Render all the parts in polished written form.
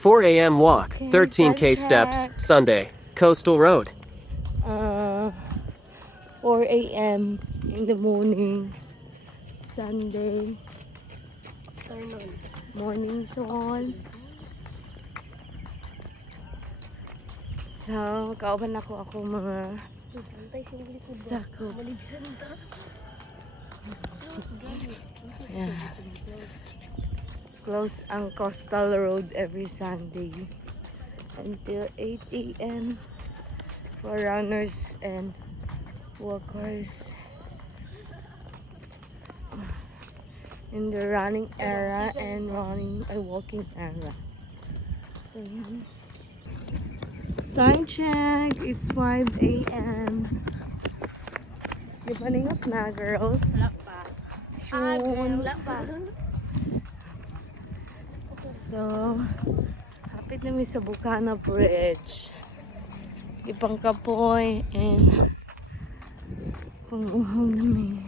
4 a.m. walk, Okay, 13K time steps, check. Sunday, Coastal Road. 4 a.m. in the morning, Sunday, morning sun. So, kauban ako mga sakop. Yeah. Close ang Coastal Road every Sunday until 8 a.m. for runners and walkers in the running era and walking era. So, yan. Time check, it's 5 a.m. Di ba ningot na, girls? Wala pa. Soon. Wala pa. So, hapit namin sa Bukana Bridge. Ipang Kapoy and panguhaw namin.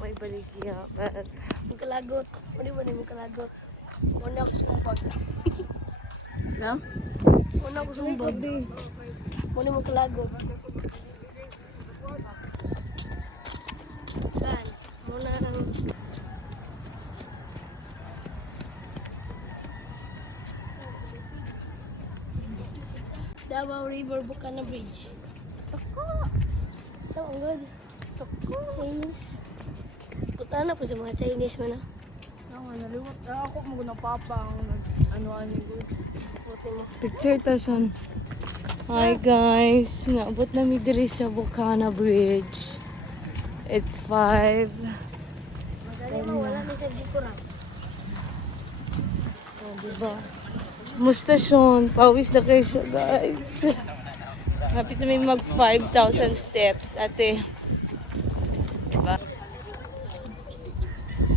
May baligya, but Magkalagot. Muna mo kalagot. Muna ako sumbag. no? Muna ako sumbag. Muna mo kalagot. Kan. Muna ang... Davao River Bukana Bridge. Tako. Ito, ang good. Tako. Chinese. Punta na po sa mga Chinese man. Naliwat ako mo na papa ang ano-ano ko. Buti mo. Picture tason. Hi guys, naabot namin diri sa Bukana Bridge. It's 5. Madali mo, wala na sa likuran. Oh, diba? Musta Sean? Pawis na kayo siya, guys. Hapit na may mag 5,000 steps, ate. Diba?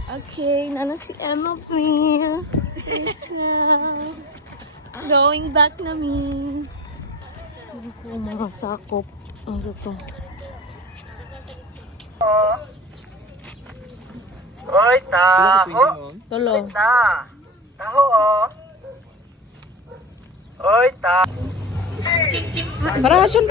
Okay, nana si Emma Pring. Yes, going back na mi. Ano ko mga sakop. Ano to? Oy, taho. Tolo. Taho, oh. Oy, taho. Parasyon!